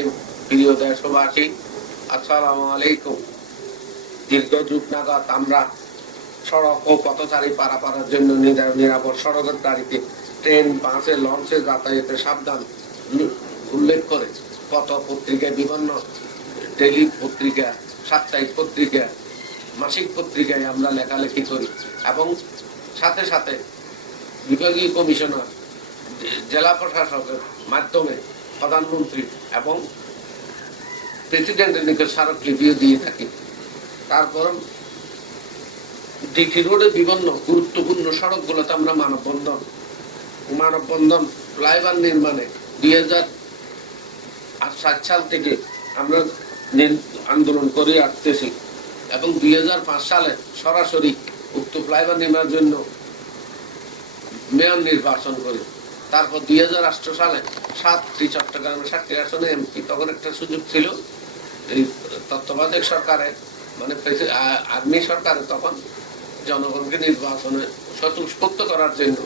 রহিম। প্রিয় দেশবাসী, আসসালামু আলাইকুম। দীর্ঘ যুগ নাগাদ আমরা সড়ক ও পথচারী পারাপারের জন্য নিরাপদ সড়কের গাড়িতে, ট্রেন, বাসে, লঞ্চে যাতায়াতের সাবধান উল্লেখ করে পথ পত্রিকায়, বিভিন্ন টেলি পত্রিকা, সাপ্তাহিক পত্রিকা, মাসিক পত্রিকায় আমরা লেখালেখি করি এবং সাথে সাথে বিভাগীয় কমিশনার, জেলা প্রশাসকের মাধ্যমে প্রধানমন্ত্রী এবং প্রেসিডেন্টের নিকট স্মারকলিপিও দিয়ে থাকি। তারপর ডিসি রোডে বিভিন্ন গুরুত্বপূর্ণ সড়কগুলোতে আমরা মানববন্ধন ফ্লাইওভার নির্মাণে 2007 সাল থেকে আমরা আন্দোলন করে আসতেছি এবং 2005 সালে সরাসরি উক্ত ফ্লাইওভার নির্মাণের জন্য মেয়র নির্বাচন করি। তারপর 2008 সালে 7টি চট্টগ্রামের 7টি আসনে এমপি। তখন একটা সুযোগ ছিল এই তত্ত্বাবধায়ক সরকারে, মানে আর্মি সরকারে, তখন জনগণকে নির্বাচনে স্বতঃস্ফূর্ত করার জন্য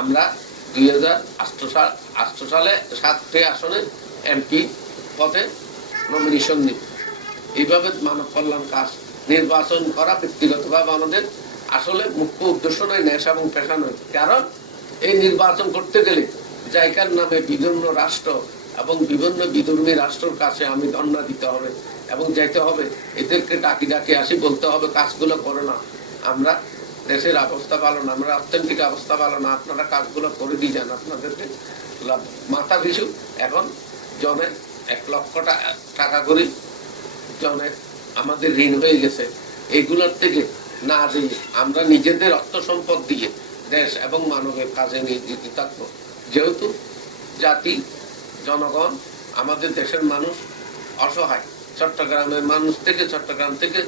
আমরা 2008 সালে 7টি আসনে এমপি পদে নমিনেশন নিই। এইভাবে মানব কল্যাণ কাজ নির্বাচন করা ব্যক্তিগতভাবে আমাদের আসলে মুখ্য উদ্দেশ্য নয়, নেশা এবং পেশা নয়। কারণ এই নির্বাচন করতে গেলে জায়গার নামে বিভিন্ন রাষ্ট্র এবং বিভিন্ন বিধর্মী রাষ্ট্রের কাছে আমি ধর্ণা দিতে হবে এবং যেতে হবে, এদেরকে ডাকি ডাকি আসি, বলতে হবে কাজগুলো করে না, আমরা দেশের অবস্থা ভালো না, আমরা অর্থনৈতিক অবস্থা ভালো না, আপনারা কাজগুলো করে দিয়ে যান, আপনাদেরকে মাথা পিছু এখন জনে 1 লক্ষ টাকা করে জনে আমাদের ঋণ হয়ে গেছে। এইগুলোর থেকে না দিয়ে আমরা নিজেদের অর্থ সম্পদ দিয়ে দেশ এবং মানবের কাজে নিয়োজিত থাকবো। যেহেতু জাতি, জনগণ, আমাদের দেশের মানুষ অসহায়, চট্টগ্রামের মানুষ থেকে, চট্টগ্রাম থেকে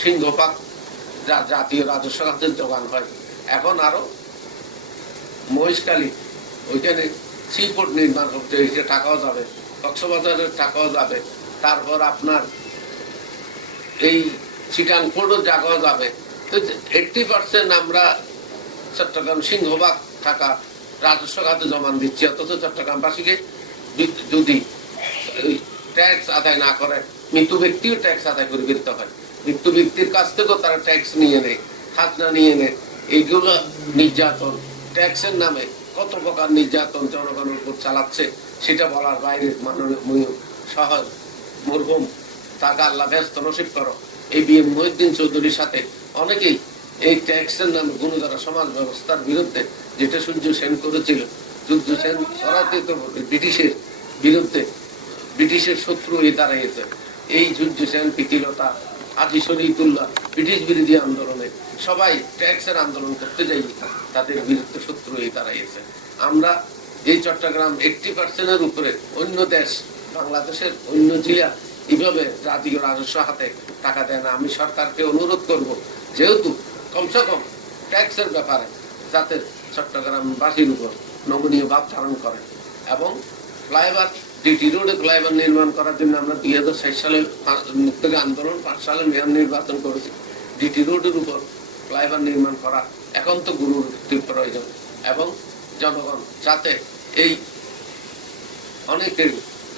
সিংহভাগ জাতীয় রাজস্ব খাতের যোগান হয়। এখন আরো মহেশখালী ওইখানে সিপোর্ট নির্মাণ করতে, ওইটা টাকাও যাবে, কক্সবাজারের টাকাও যাবে, তারপর আপনার এই চিটাং পোর্টও জায়গাও যাবে। তো 80% আমরা চট্টগ্রাম সিংহভাগ টাকা রাজস্ব খাতে জমা দিচ্ছি, অথচ চট্টগ্রামবাসীকে যদি ট্যাক্স আদায় না করে, মৃত্যু ব্যক্তিও ট্যাক্স আদায় করে দিতে হয়। মৃত্যু ব্যক্তির কাছ থেকেও তারা ট্যাক্স নিয়ে নেয়, খাজনা নিয়ে নেয়। এইগুলো নির্যাতন, ট্যাক্সের নামে কত প্রকার নির্যাতন জনগণের উপর চালাচ্ছে সেটা বলার বাইরে। মাননীয় সহজ মরহুম, তাকে আল্লাহ ব্যস্ত নসিব করো, এই BM মহিউদ্দিন চৌধুরীর সাথে অনেকেই এই ট্যাক্সের নামে গুণধারা সমাজ ব্যবস্থার বিরুদ্ধে, যেটা সূর্য সেন করেছিল, সূর্য সেন সরাতে তো ব্রিটিশের বিরুদ্ধে, ব্রিটিশের শত্রু হয়ে দাঁড়িয়েছে। এই সূর্য সেন, প্রীতিলতা, হাজী শরীফুল্লাহ ব্রিটিশ বিরোধী আন্দোলনে সবাই ট্যাক্সের আন্দোলন করতে যাই তাদের বিরুদ্ধে শত্রু হয়ে দাঁড়িয়েছে। আমরা এই চট্টগ্রাম 80%-এর উপরে অন্য দেশ, বাংলাদেশের অন্য জেলা এইভাবে জাতীয় রাজস্ব হাতে টাকা দেয় না। আমি সরকারকে অনুরোধ করব, যেহেতু কমসে কম ট্যাক্সের ব্যাপারে যাতে চট্টগ্রামবাসীর উপর নমনীয় ভাব ধারণ করে। এবং ফ্লাইওভার, ডিটি রোডে ফ্লাইওভার নির্মাণ করার জন্য আমরা 2006 সালে থেকে আন্দোলন, 5 সালে মেয়র নির্বাচন করেছি। ডিটি রোডের উপর ফ্লাইওভার নির্মাণ করা এখন তো গুরুত্বের প্রয়োজন। এবং জনগণ যাতে এই অনেকের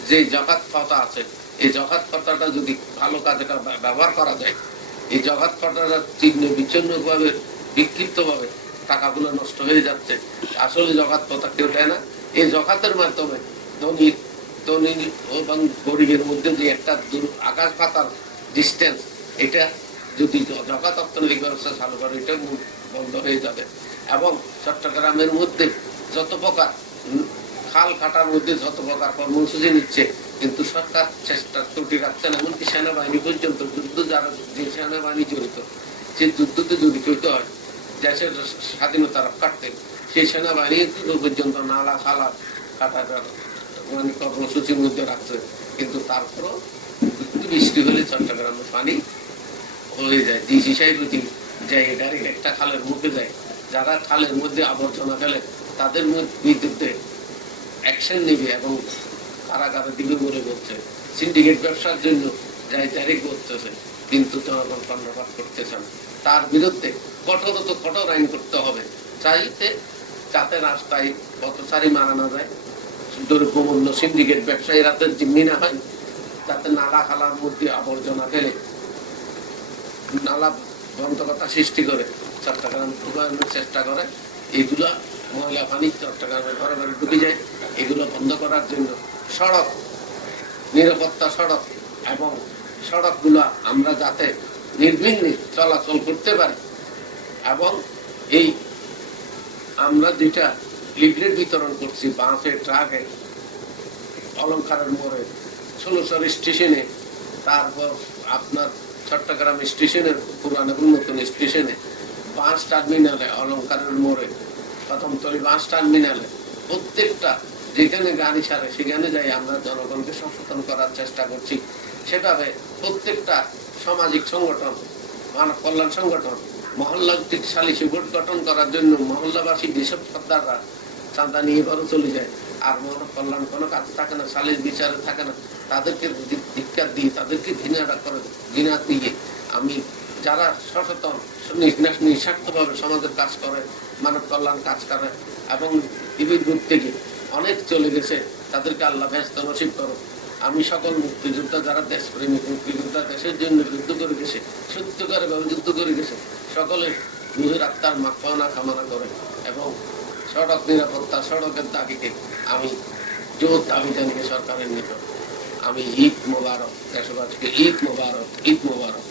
যে জকাত প্রথা আছে, এই জকাত প্রথাটা যদি ভালো কাজে ব্যবহার করা যায়, এই জকাত প্রথাটা চিহ্ন বিচ্ছিন্নভাবে, বিক্ষিপ্তভাবে টাকাগুলো নষ্ট হয়ে যাচ্ছে। আসলে জকাত প্রথা কেউ দেয় না। এই জকাতের মাধ্যমে ধনী এবং গরিবের মধ্যে যে একটা আকাশ পাতাল ডিস্টেন্স, এটা যদি জকাত অর্থনৈতিক ব্যবস্থা চালু করে, এটা বন্ধ হয়ে যাবে। এবং চট্টগ্রামের মধ্যে যত প্রকার খাল কাটার মধ্যে যত প্রকার কর্মসূচি নিচ্ছে, কিন্তু সরকার চেষ্টা ত্রুটি রাখছে না। এমনকি সেনাবাহিনী পর্যন্ত, যুদ্ধ যারা, যে সেনাবাহিনী জড়িত, যে যুদ্ধতে জড়িত হইতে হয় দেশের স্বাধীনতা রক্ষার্থে, সেই সেনাবাহিনী পর্যন্ত নালা খালা কাটার মানে কর্মসূচির মধ্যে রাখছে। কিন্তু তারপরও বৃষ্টি হলে চট্টগ্রামে পানি হয়ে যায়। ডিসি সাহেব যায়, ডাইরেক্ট একটা খালের মধ্যে যায়। যারা খালের মধ্যে আবর্জনা ফেলে তাদের বিরুদ্ধে অ্যাকশন নেবে এবং কারাগারে দিবে বলে বলছে। সিন্ডিকেট ব্যবসার জন্য যাই তারিখ করতেছে, কিন্তু জনগণ কর্ণপাত করতেছে না। তার বিরুদ্ধে কঠোর আইন করতে হবে, চাইতে যাতে রাস্তায় পথচারী মারা না যায়, দ্রব্যমূল্য সিন্ডিকেট ব্যবসায়ীরা জিম্মি না হয়, যাতে নালা খালার মধ্যে আবর্জনা ফেলে নালা বন্ধকতা সৃষ্টি করে চট্টগ্রাম ডুবানোর চেষ্টা করে, এগুলা ময়লা পানি চট্টগ্রামের ঘরে ঘরে ঢুকে যায়। এগুলো বন্ধ করার জন্য সড়ক নিরাপত্তা সড়ক এবং সড়কগুলো আমরা যাতে নির্বিঘ্নে চলাচল করতে পারি, এবং এই আমরা যেটা লিফলেট বিতরণ করছি বাসে ট্রাকে অলংকারের মোড়ে, ষোলশর স্টেশনে, তারপর আপনার চট্টগ্রাম স্টেশনের পুরানো নতুন স্টেশনে, বাস টার্মিনালে, অলংকারের মোড়ে, প্রথমতলি বাস টার্মিনালে, প্রত্যেকটা যেখানে গাড়ি ছাড়ে সেখানে যাই আমরা জনগণকে সচেতন করার চেষ্টা করছি। সেভাবে প্রত্যেকটা সামাজিক সংগঠন, মানব কল্যাণ সংগঠন, মহল্লা ভিত্তিক সালিসি বোর্ড গঠন করার জন্য মহল্লাবাসী যেসব সর্দাররা চাঁদা নিয়ে এবারও চলে যায়, আর মানব কল্যাণ কোনো কাজ থাকে না, সালিস বিচারে থাকে না, তাদেরকে ধিক্কার দিয়ে, তাদেরকে ঘৃণা দিয়ে আমি যারা সচেতন নিঃস্বার্থভাবে সমাজের কাজ করে, মানব কল্যাণ কাজ করে এবং টিভির দূর থেকে অনেক চলে গেছে, তাদেরকে আল্লাহ ব্যস্ত নসিব করো। আমি সকল মুক্তিযোদ্ধা যারা দেশপ্রেমিক মুক্তিযোদ্ধা, দেশের জন্য যুদ্ধ করে গেছে, সত্যকারভাবে যুদ্ধ করে গেছে, সকলের রুহের আত্মার মাগফিরাত কামনা করে এবং সড়ক নিরাপত্তা, সড়কের দাবিকে আমি জোর দাবি জানিয়ে সরকারের নিকট আমি ঈদ মোবারক দেশবাসীকে ঈদ মোবারক, ঈদ মোবারক।